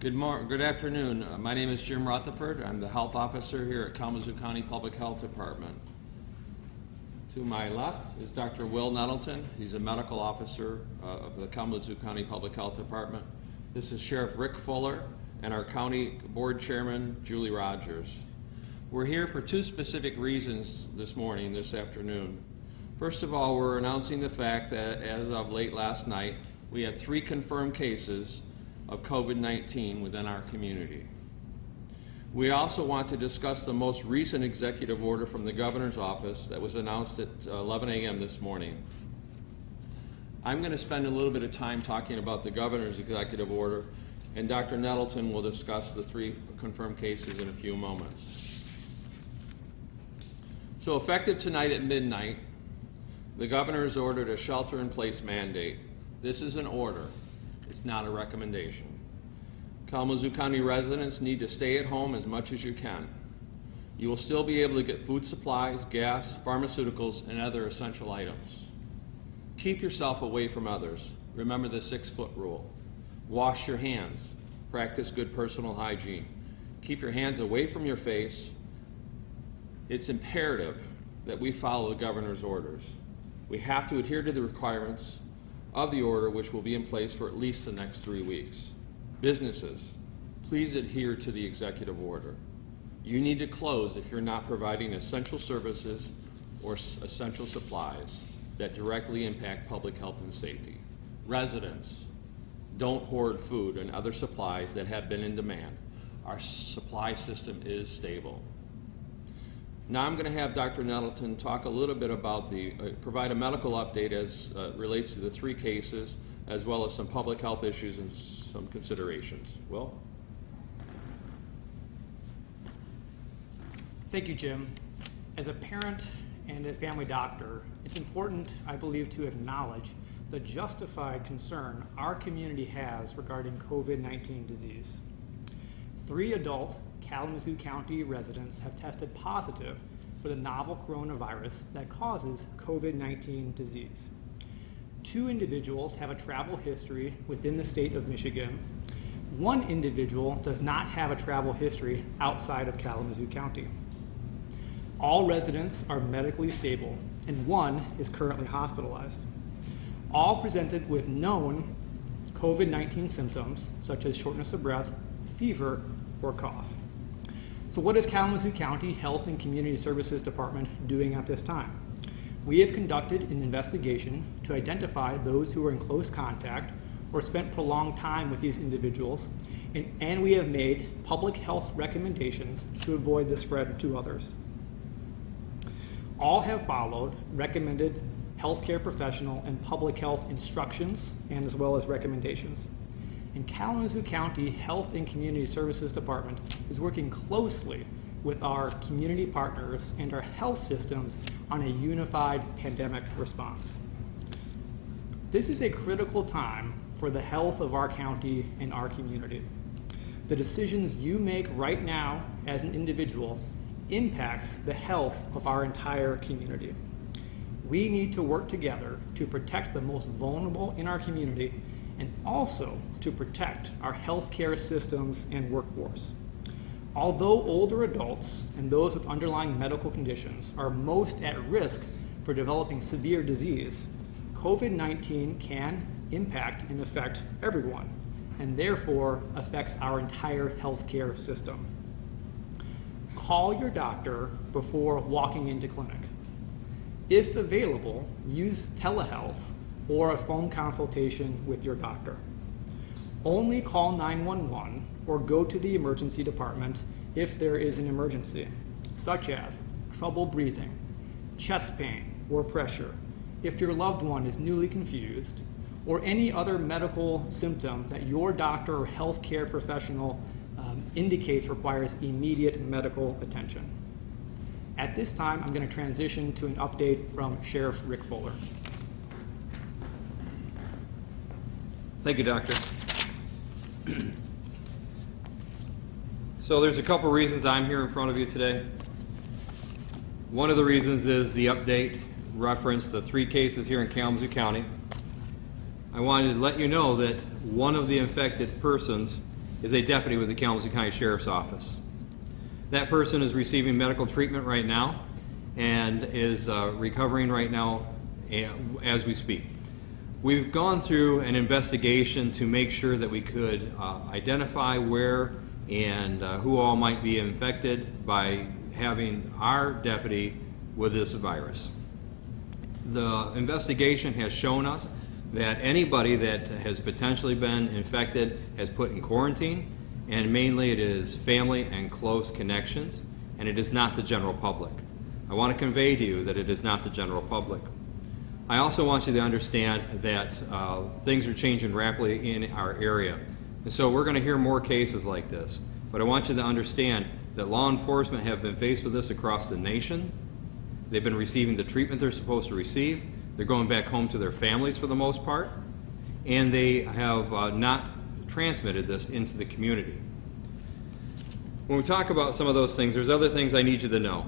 Good afternoon. My name is Jim Rutherford. I'm the health officer here at Kalamazoo County Public Health Department. To my left is Dr. Will Nettleton. He's a medical officer of the Kalamazoo County Public Health Department. This is Sheriff Rick Fuller and our county board chairman, Julie Rogers. We're here for two specific reasons this afternoon. First of all, we're announcing the fact that as of late last night, we had 3 confirmed cases of COVID-19 within our community. We also want to discuss the most recent executive order from the governor's office that was announced at 11 a.m. this morning. I'm going to spend a little bit of time talking about the governor's executive order, and Dr. Nettleton will discuss the 3 confirmed cases in a few moments. So effective tonight at midnight, the governor has ordered a shelter-in-place mandate. This is an order. It's not a recommendation. Kalamazoo County residents need to stay at home as much as you can. You will still be able to get food supplies, gas, pharmaceuticals, and other essential items. Keep yourself away from others. Remember the 6-foot rule. Wash your hands. Practice good personal hygiene. Keep your hands away from your face. It's imperative that we follow the governor's orders. We have to adhere to the requirements of the order, which will be in place for at least the next 3 weeks. Businesses, please adhere to the executive order. You need to close if you're not providing essential services or essential supplies that directly impact public health and safety. Residents, don't hoard food and other supplies that have been in demand. Our supply system is stable. Now I'm going to have Dr. Nettleton talk a little bit about provide a medical update as relates to the 3 cases, as well as some public health issues and some considerations. Will? Thank you, Jim. As a parent and a family doctor, it's important, I believe, to acknowledge the justified concern our community has regarding COVID-19 disease. 3 adult Kalamazoo County residents have tested positive for the novel coronavirus that causes COVID-19 disease. 2 individuals have a travel history within the state of Michigan. 1 individual does not have a travel history outside of Kalamazoo County. All residents are medically stable, and 1 is currently hospitalized. All presented with known COVID-19 symptoms, such as shortness of breath, fever, or cough. So what is Kalamazoo County Health and Community Services Department doing at this time? We have conducted an investigation to identify those who are in close contact or spent prolonged time with these individuals, and we have made public health recommendations to avoid the spread to others. All have followed recommended healthcare professional and public health instructions and as well as recommendations. And Kalamazoo County Health and Community Services Department is working closely with our community partners and our health systems on a unified pandemic response. This is a critical time for the health of our county and our community. The decisions you make right now as an individual impacts the health of our entire community. We need to work together to protect the most vulnerable in our community and also to protect our healthcare systems and workforce. Although older adults and those with underlying medical conditions are most at risk for developing severe disease, COVID-19 can impact and affect everyone, and therefore affects our entire healthcare system. Call your doctor before walking into clinic. If available, use telehealth or a phone consultation with your doctor. Only call 911 or go to the emergency department if there is an emergency, such as trouble breathing, chest pain or pressure, if your loved one is newly confused, or any other medical symptom that your doctor or healthcare professional indicates requires immediate medical attention. At this time, I'm going to transition to an update from Sheriff Rick Fuller. Thank you, Doctor. So there's a couple reasons I'm here in front of you today. One of the reasons is the update referenced the 3 cases here in Kalamazoo County. I wanted to let you know that one of the infected persons is a deputy with the Kalamazoo County Sheriff's Office. That person is receiving medical treatment right now and is recovering right now as we speak. We've gone through an investigation to make sure that we could identify where and who all might be infected by having our deputy with this virus. The investigation has shown us that anybody that has potentially been infected has put in quarantine, and mainly it is family and close connections, and it is not the general public. I want to convey to you that it is not the general public. I also want you to understand that things are changing rapidly in our area. And so we're going to hear more cases like this. But I want you to understand that law enforcement have been faced with this across the nation. They've been receiving the treatment they're supposed to receive. They're going back home to their families for the most part. And they have not transmitted this into the community. When we talk about some of those things, there's other things I need you to know.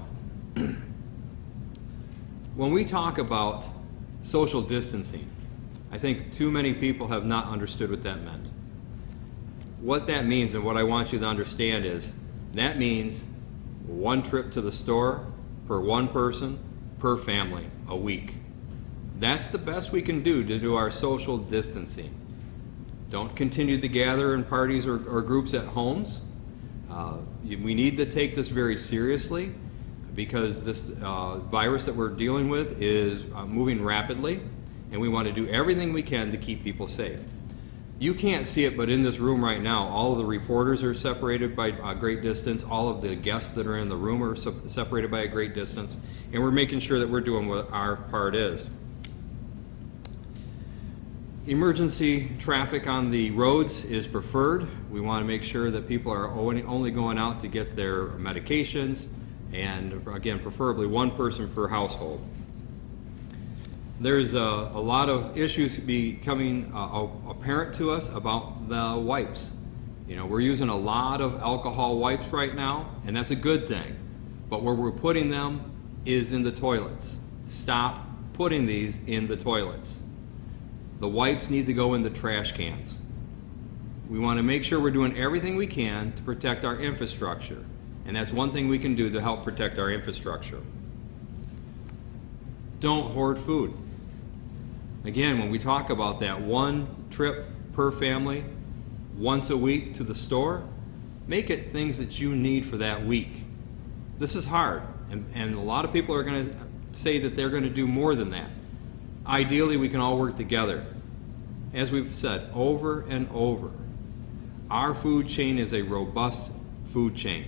When we talk about social distancing, I think too many people have not understood what that meant. What that means, and what I want you to understand, is that means one trip to the store per one person per family a week. That's the best we can do to do our social distancing. Don't continue to gather in parties or groups at homes. We need to take this very seriously because this virus that we're dealing with is moving rapidly, and we want to do everything we can to keep people safe. You can't see it, but in this room right now, all of the reporters are separated by a great distance. All of the guests that are in the room are separated by a great distance, and we're making sure that we're doing what our part is. Emergency traffic on the roads is preferred. We want to make sure that people are only going out to get their medications, and again, preferably one person per household. There's a lot of issues becoming apparent to us about the wipes. You know, we're using a lot of alcohol wipes right now, and that's a good thing. But where we're putting them is in the toilets. Stop putting these in the toilets. The wipes need to go in the trash cans. We want to make sure we're doing everything we can to protect our infrastructure. And that's one thing we can do to help protect our infrastructure. Don't hoard food. Again, when we talk about that one trip per family, once a week to the store, make it things that you need for that week. This is hard, and a lot of people are going to say that they're going to do more than that. Ideally, we can all work together. As we've said over and over, our food chain is a robust food chain.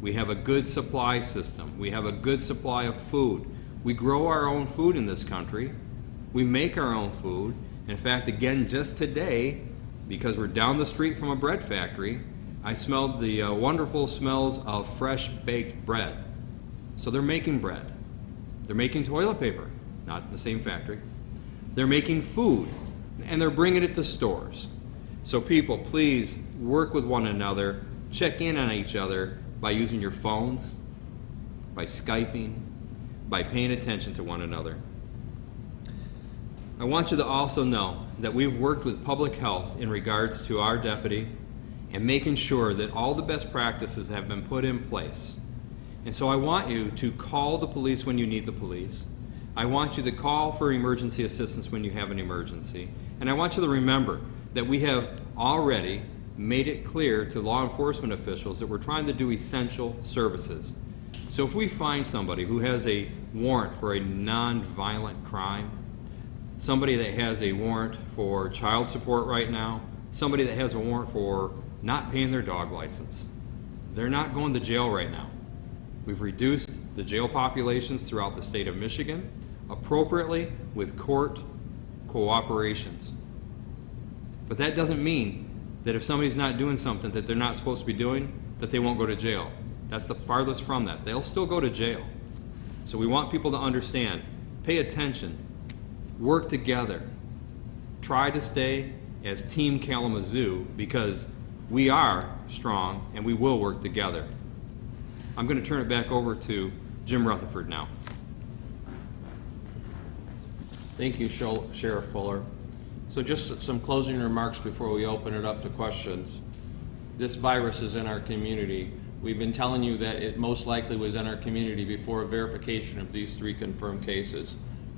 We have a good supply system. We have a good supply of food. We grow our own food in this country. We make our own food. In fact, again, just today, because we're down the street from a bread factory, I smelled the wonderful smells of fresh baked bread. So they're making bread. They're making toilet paper, not in the same factory. They're making food, and they're bringing it to stores. So people, please work with one another, check in on each other by using your phones, by Skyping, by paying attention to one another. I want you to also know that we've worked with public health in regards to our deputy and making sure that all the best practices have been put in place. And so I want you to call the police when you need the police. I want you to call for emergency assistance when you have an emergency. And I want you to remember that we have already made it clear to law enforcement officials that we're trying to do essential services. So if we find somebody who has a warrant for a non-violent crime, somebody that has a warrant for child support right now, somebody that has a warrant for not paying their dog license, they're not going to jail right now. We've reduced the jail populations throughout the state of Michigan appropriately with court cooperations. But that doesn't mean that if somebody's not doing something that they're not supposed to be doing, that they won't go to jail. That's the farthest from that. They'll still go to jail. So we want people to understand, pay attention, work together, try to stay as Team Kalamazoo, because we are strong and we will work together. I'm going to turn it back over to Jim Rutherford now. Thank you, Sheriff Fuller. So just some closing remarks before we open it up to questions. this virus is in our community. We've been telling you that it most likely was in our community before verification of these 3 confirmed cases.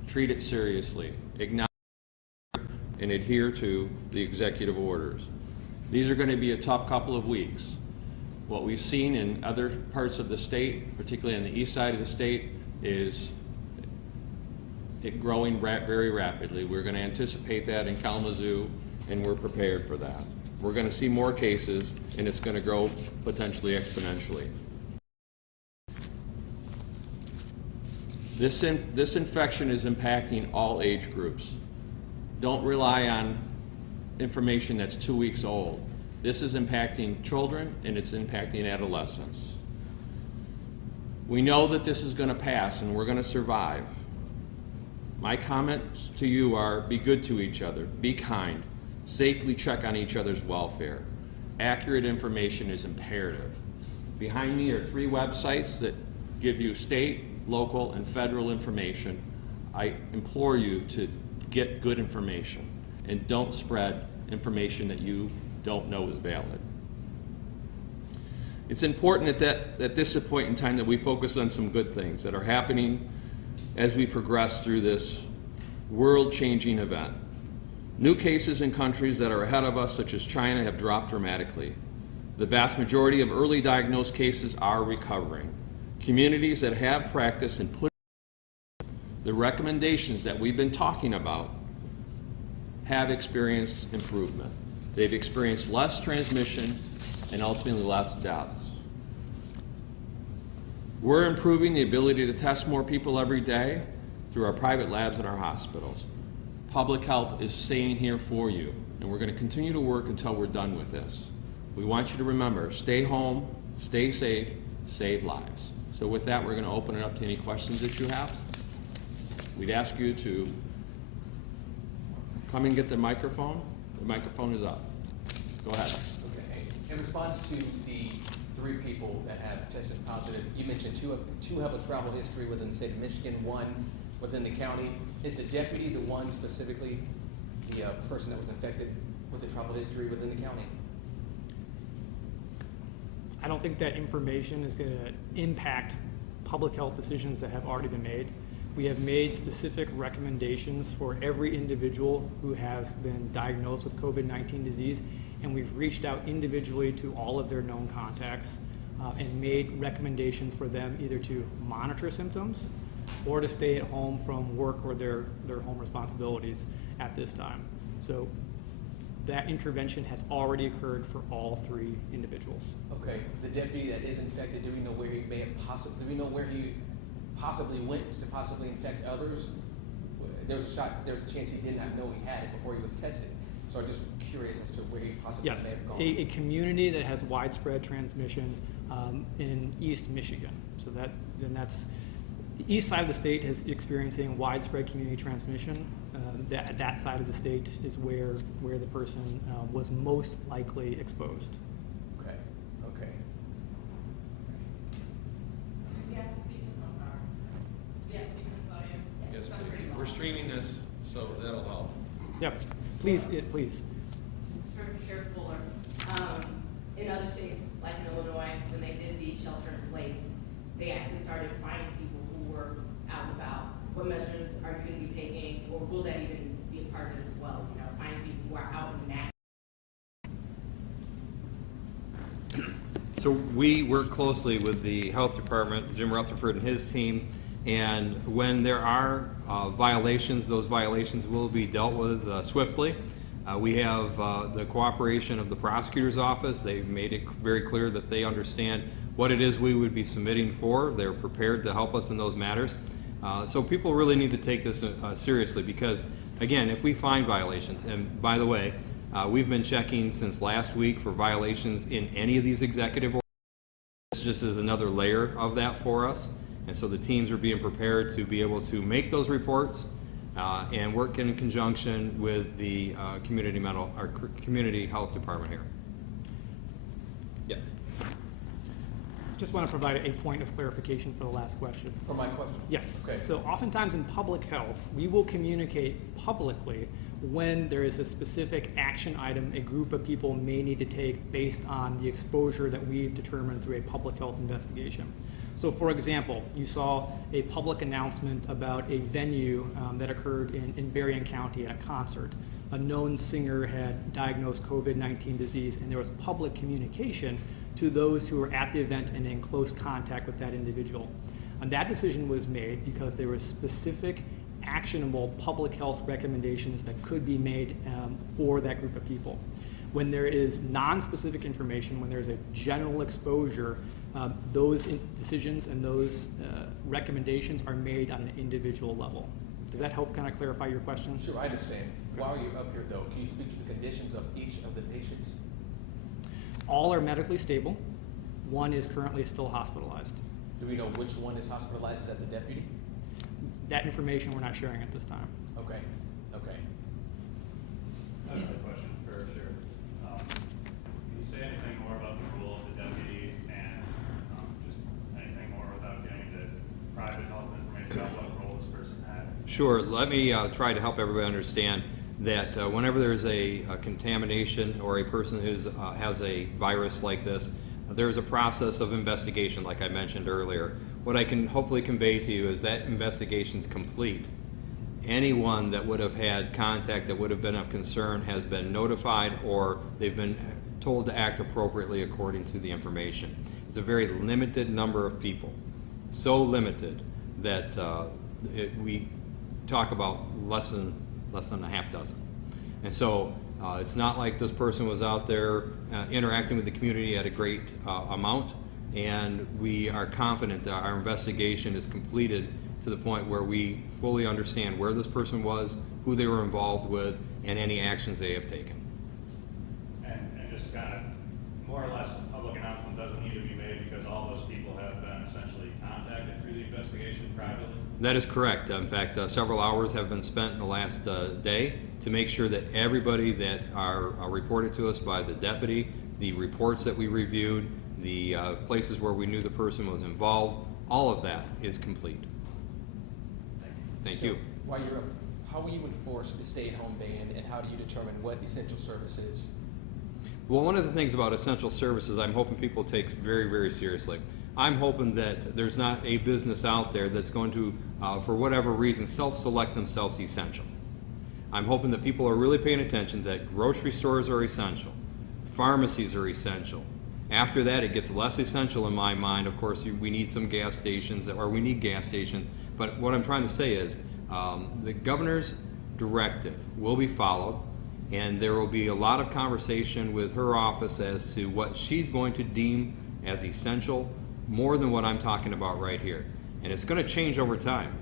Treat it seriously. Acknowledge and adhere to the executive orders. These are going to be a tough couple of weeks. What we've seen in other parts of the state, particularly on the east side of the state, is it growing very rapidly. We're going to anticipate that in Kalamazoo, and we're prepared for that. We're going to see more cases, and it's going to grow potentially exponentially. This infection is impacting all age groups. Don't rely on information that's 2 weeks old. This is impacting children, and it's impacting adolescents. We know that this is going to pass, and we're going to survive. My comments to you are, be good to each other, be kind, safely check on each other's welfare. Accurate information is imperative. Behind me are 3 websites that give you state, local, and federal information. I implore you to get good information and don't spread information that you don't know is valid. It's important at this point in time that we focus on some good things that are happening as we progress through this world-changing event. New cases in countries that are ahead of us, such as China, have dropped dramatically. The vast majority of early diagnosed cases are recovering. Communities that have practiced and put the recommendations that we've been talking about have experienced improvement. They've experienced less transmission and ultimately less deaths. We're improving the ability to test more people every day through our private labs and our hospitals. Public health is staying here for you, and we're going to continue to work until we're done with this. We want you to remember, stay home, stay safe, save lives. So with that, we're going to open it up to any questions that you have. We'd ask you to come and get the microphone. The microphone is up. Go ahead. Okay. In response to the 3 people that have tested positive, you mentioned two have a travel history within the state of Michigan, 1 within the county. Is the deputy the one specifically, the person that was infected with the travel history within the county? I don't think that information is going to impact public health decisions that have already been made. We have made specific recommendations for every individual who has been diagnosed with COVID-19 disease, and we've reached out individually to all of their known contacts and made recommendations for them either to monitor symptoms or to stay at home from work or their home responsibilities at this time. So that intervention has already occurred for all 3 individuals. Okay, the deputy that is infected, do we know where he may have possibly went to possibly infect others? There's a chance he did not know he had it before he was tested. So I'm just curious as to where he possibly may have gone. Yes, a community that has widespread transmission in East Michigan. So that's the east side of the state is experiencing widespread community transmission. That side of the state is where the person was most likely exposed. Okay. Okay. You have to speak in, I'm sorry. You have to speak in the podium. Yes, It's not please. very We're long. streaming this, so that'll help. Yep, please, please. It's for Sheriff Fuller. In other states, like in Illinois, when they did the shelter in place, they actually started finding people who were out and about. What measures are you going to be taking, or will that even be a part of it as well? You know, finding people who are out in mass. So we work closely with the health department, Jim Rutherford and his team, and when there are violations, those violations will be dealt with swiftly. We have the cooperation of the prosecutor's office. They've made it very clear that they understand what it is we would be submitting for. They're prepared to help us in those matters. So people really need to take this seriously because, again, if we find violations, and by the way, we've been checking since last week for violations in any of these executive orders. This just is another layer of that for us. And so the teams are being prepared to be able to make those reports and work in conjunction with the community health department here. Yeah. just want to provide a point of clarification for the last question. For my question? Yes. Okay. So oftentimes in public health, we will communicate publicly when there is a specific action item a group of people may need to take based on the exposure that we've determined through a public health investigation. So for example, you saw a public announcement about a venue that occurred in Berrien County at a concert. A known singer had diagnosed COVID-19 disease, and there was public communication to those who were at the event and in close contact with that individual. And that decision was made because there were specific actionable public health recommendations that could be made for that group of people. When there is non-specific information, when there's a general exposure, those decisions and those recommendations are made on an individual level. Does that help kind of clarify your question? Sure, I understand. While you're up here though, can you speak to the conditions of each of the patients? All are medically stable. One is currently still hospitalized. Do we know which one is hospitalized? Is that the deputy? That information we're not sharing at this time. Okay, okay. I have a question for sure. Can you say anything more about the role of the deputy and just anything more without getting into private health information about what role this person had? Sure. Let me try to help everybody understand that whenever there's a contamination or a person who has a virus like this, there's a process of investigation, like I mentioned earlier. What I can hopefully convey to you is that investigation's complete. Anyone that would have had contact that would have been of concern has been notified, or they've been told to act appropriately according to the information. It's a very limited number of people, so limited that we talk about less than a half dozen. And so it's not like this person was out there interacting with the community at a great amount, and we are confident that our investigation is completed to the point where we fully understand where this person was, who they were involved with, and any actions they have taken. And just kind of more or less a public announcement doesn't need to be made because all those people have been essentially contacted through the investigation privately? That is correct. In fact, several hours have been spent in the last day to make sure that everybody that are reported to us by the deputy, the reports that we reviewed, the places where we knew the person was involved, all of that is complete. Thank you. While you're up, how will you enforce the stay-at-home ban, and how do you determine what essential services? Well, one of the things about essential services I'm hoping people take very, very seriously. I'm hoping that there's not a business out there that's going to, for whatever reason, self-select themselves essential. I'm hoping that people are really paying attention that grocery stores are essential, pharmacies are essential. After that, it gets less essential in my mind. Of course, we need some gas stations, or we need gas stations. But what I'm trying to say is the governor's directive will be followed, and there will be a lot of conversation with her office as to what she's going to deem as essential, more than what I'm talking about right here. And it's going to change over time.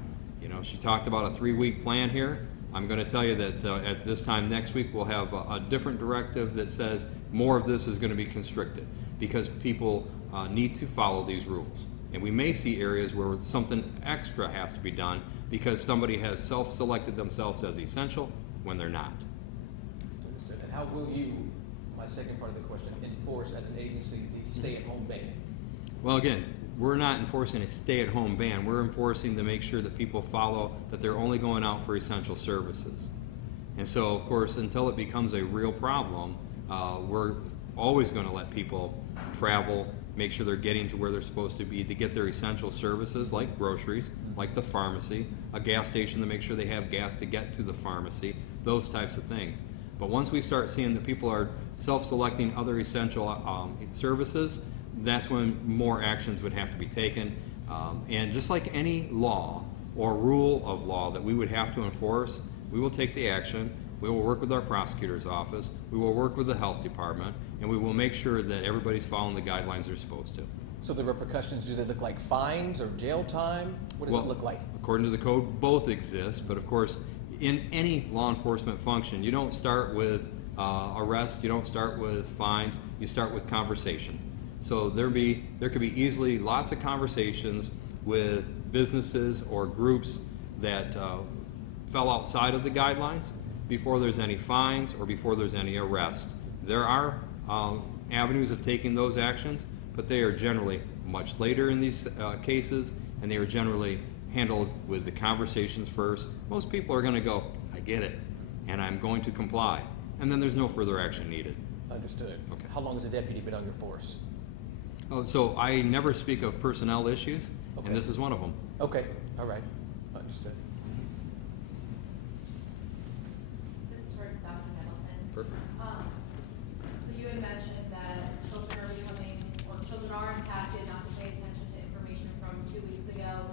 You know, she talked about a 3-week plan here. I'm going to tell you that at this time next week we'll have a different directive that says more of this is going to be constricted because people need to follow these rules. And we may see areas where something extra has to be done because somebody has self-selected themselves as essential when they're not. Understood. And how will you, my second part of the question, enforce as an agency the stay-at-home ban? Well, again, we're not enforcing a stay-at-home ban. We're enforcing to make sure that people follow that they're only going out for essential services. And so, of course, until it becomes a real problem, we're always going to let people travel, make sure they're getting to where they're supposed to be to get their essential services like groceries, like the pharmacy, a gas station to make sure they have gas to get to the pharmacy, those types of things. But once we start seeing that people are self-selecting other essential services, that's when more actions would have to be taken. And just like any law or rule of law that we would have to enforce, we will take the action. We will work with our prosecutor's office. We will work with the health department, and we will make sure that everybody's following the guidelines they're supposed to. So the repercussions, do they look like fines or jail time? What does it look like? According to the code, both exist, but of course, in any law enforcement function, you don't start with arrest, you don't start with fines, you start with conversation. So there could be easily lots of conversations with businesses or groups that fell outside of the guidelines before there's any fines or before there's any arrest. There are avenues of taking those actions, but they are generally much later in these cases, and they are generally handled with the conversations first. Most people are going to go, I get it, and I'm going to comply, and then there's no further action needed. Understood. Okay. How long has the deputy been on your force? Oh, so I never speak of personnel issues, Okay. and this is one of them. Okay, all right, understood. This is for Dr. Middleton. Perfect. So you had mentioned that children are impacted, not to pay attention to information from 2 weeks ago.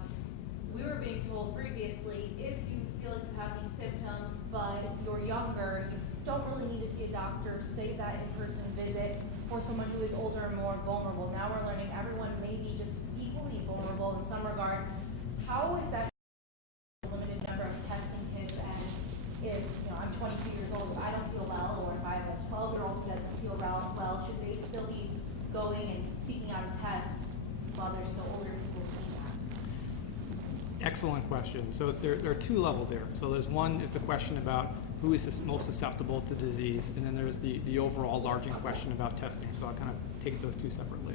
We were being told previously, if you feel like you have these symptoms, but you're younger, you don't really need to see a doctor, save that in-person visit for someone who is older and more vulnerable. Now we're learning everyone may be just equally vulnerable in some regard. How is that a limited number of testing kits? And if I'm 22 years old, if I don't feel well, or if I have a 12-year-old who doesn't feel well, should they still be going and seeking out a test while there's still older people seeing that? Excellent question. So there are two levels there. So there's one is the question about who is most susceptible to disease, and then there's the overall larger question about testing. So I'll kind of take those two separately.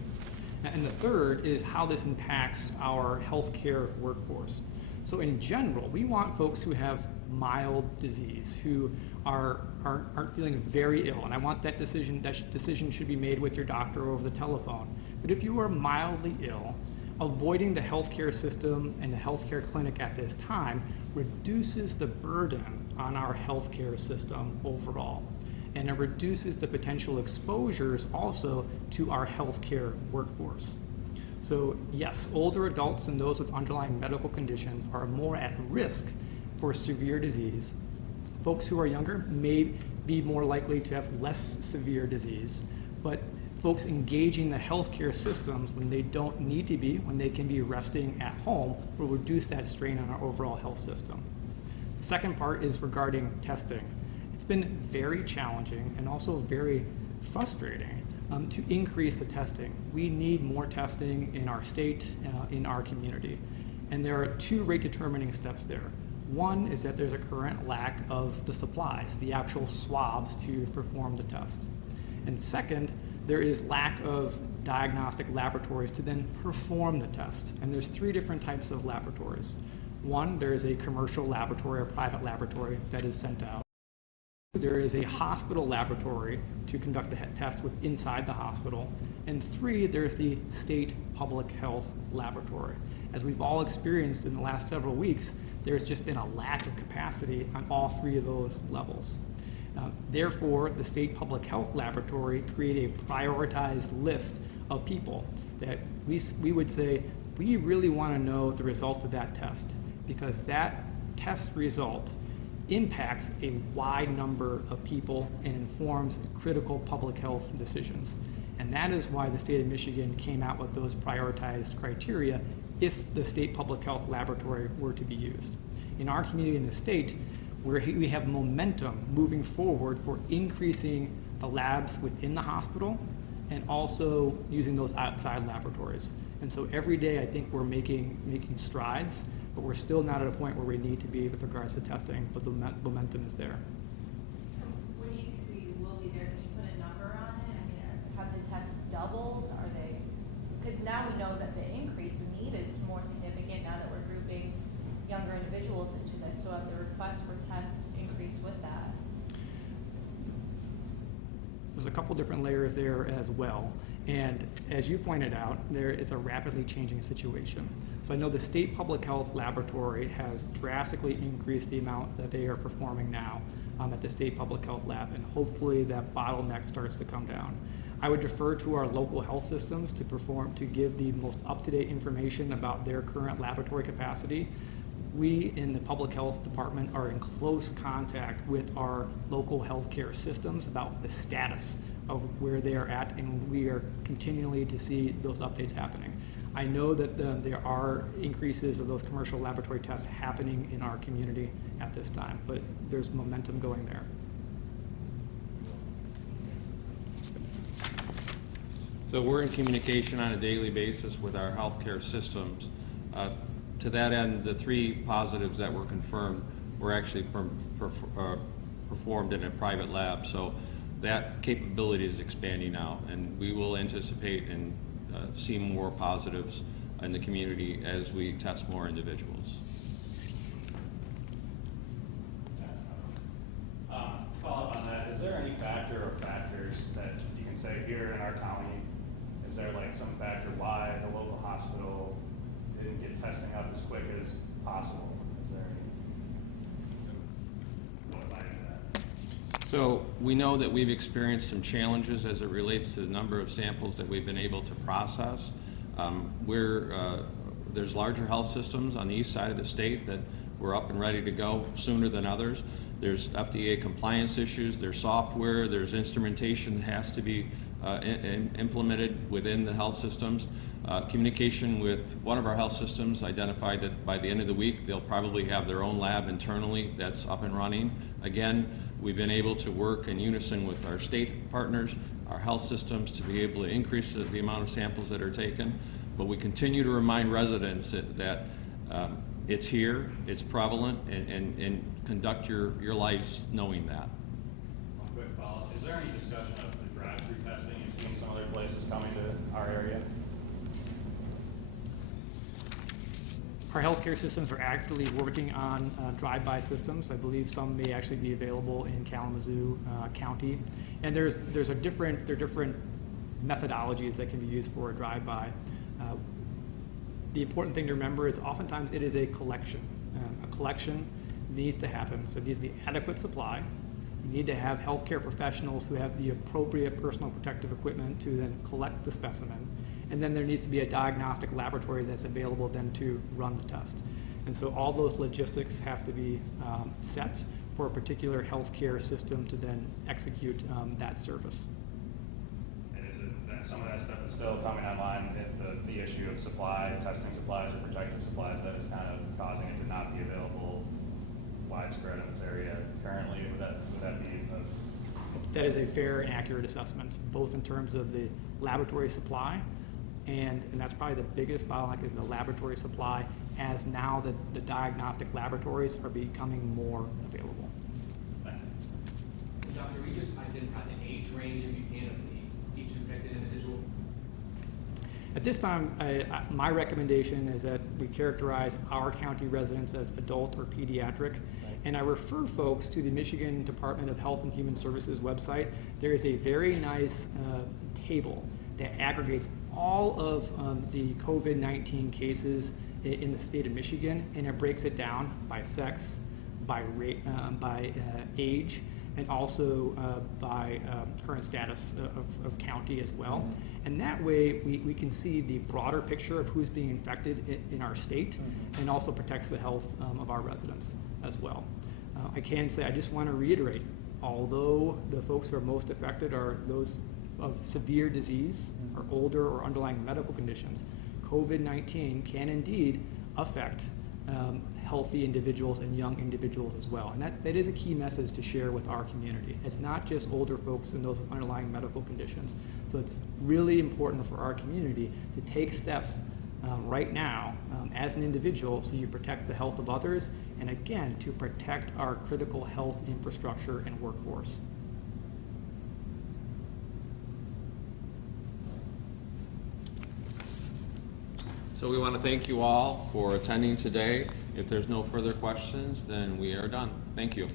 And the third is how this impacts our healthcare workforce. So in general, we want folks who have mild disease, who aren't feeling very ill, and I want that decision should be made with your doctor over the telephone. But if you are mildly ill, avoiding the healthcare system and the healthcare clinic at this time reduces the burden on our healthcare system overall. And it reduces the potential exposures also to our healthcare workforce. So yes, older adults and those with underlying medical conditions are more at risk for severe disease. Folks who are younger may be more likely to have less severe disease, but folks engaging the healthcare systems when they don't need to be, when they can be resting at home, will reduce that strain on our overall health system. The second part is regarding testing. It's been very challenging and also very frustrating to increase the testing. We need more testing in our state, in our community. And there are two rate determining steps there. One is that there's a current lack of the supplies, the actual swabs to perform the test. And second, there is lack of diagnostic laboratories to then perform the test. And there's three different types of laboratories. One, there is a commercial laboratory or private laboratory that is sent out. There is a hospital laboratory to conduct the test with inside the hospital. And three, there's the state public health laboratory. As we've all experienced in the last several weeks, there's just been a lack of capacity on all three of those levels. Therefore, the state public health laboratory created a prioritized list of people that we would say, we really want to know the result of that test, because that test result impacts a wide number of people and informs critical public health decisions. And that is why the state of Michigan came out with those prioritized criteria if the state public health laboratory were to be used. In our community in the state, we have momentum moving forward for increasing the labs within the hospital and also using those outside laboratories. And so every day I think we're making strides, but we're still not at a point where we need to be with regards to testing, but the momentum is there. When do you think we will be there? Can you put a number on it? I mean, have the tests doubled? Are they, because now we know that the increase in need is more significant now that we're grouping younger individuals into this. So have the requests for tests increased with that? There's a couple different layers there as well. And as you pointed out, there is a rapidly changing situation. So I know the state public health laboratory has drastically increased the amount that they are performing now at the state public health lab, and hopefully that bottleneck starts to come down. I would defer to our local health systems to give the most up-to-date information about their current laboratory capacity. We in the public health department are in close contact with our local healthcare systems about the status of where they are at, and we are continually to see those updates happening. I know that there are increases of those commercial laboratory tests happening in our community at this time, but there's momentum going there. So we're in communication on a daily basis with our healthcare systems. To that end, the three positives that were confirmed were actually performed in a private lab. So that capability is expanding now, and we will anticipate in see more positives in the community as we test more individuals. Follow up on that, is there any factor or factors that you can say here in our county, is there like some factor why the local hospital didn't get testing up as quick as possible? Is there any, what might be that? So we know that we've experienced some challenges as it relates to the number of samples that we've been able to process. There's larger health systems on the east side of the state that were up and ready to go sooner than others. There's FDA compliance issues, there's software, there's instrumentation that has to be implemented within the health systems. Communication with one of our health systems identified that by the end of the week, they'll probably have their own lab internally that's up and running. Again, we've been able to work in unison with our state partners, our health systems, to be able to increase the amount of samples that are taken. But we continue to remind residents that it's here, it's prevalent, and conduct your lives knowing that. One quick follow-up, is there any discussion of the drive-through testing you've seen some other places coming to our area? Our healthcare systems are actively working on drive-by systems. I believe some may actually be available in Kalamazoo County. And there are different methodologies that can be used for a drive-by. The important thing to remember is oftentimes it is a collection. A collection needs to happen, so it needs to be adequate supply. You need to have healthcare professionals who have the appropriate personal protective equipment to then collect the specimen. And then there needs to be a diagnostic laboratory that's available then to run the test. And so all those logistics have to be set for a particular healthcare system to then execute that service. And is it that some of that stuff is still coming online if the issue of supply, testing supplies or protective supplies, that is kind of causing it to not be available widespread in this area currently? Would that be That is a fair and accurate assessment, both in terms of the laboratory supply, and that's probably the biggest bottleneck is the laboratory supply, as now the diagnostic laboratories are becoming more available. Dr. we just identify the age range, if you can, of each infected individual? At this time, my recommendation is that we characterize our county residents as adult or pediatric, and I refer folks to the Michigan Department of Health and Human Services website. There is a very nice table that aggregates all of the COVID-19 cases in the state of Michigan, and it breaks it down by sex, by age, and also by current status of county as well. And that way we can see the broader picture of who's being infected in our state, and also protects the health of our residents as well. I can say, I just want to reiterate, although the folks who are most affected are those of severe disease or older or underlying medical conditions, COVID-19 can indeed affect healthy individuals and young individuals as well. And that is a key message to share with our community. It's not just older folks and those with underlying medical conditions. So it's really important for our community to take steps right now as an individual so you protect the health of others, and again, to protect our critical health infrastructure and workforce. So we want to thank you all for attending today. If there's no further questions, then we are done. Thank you.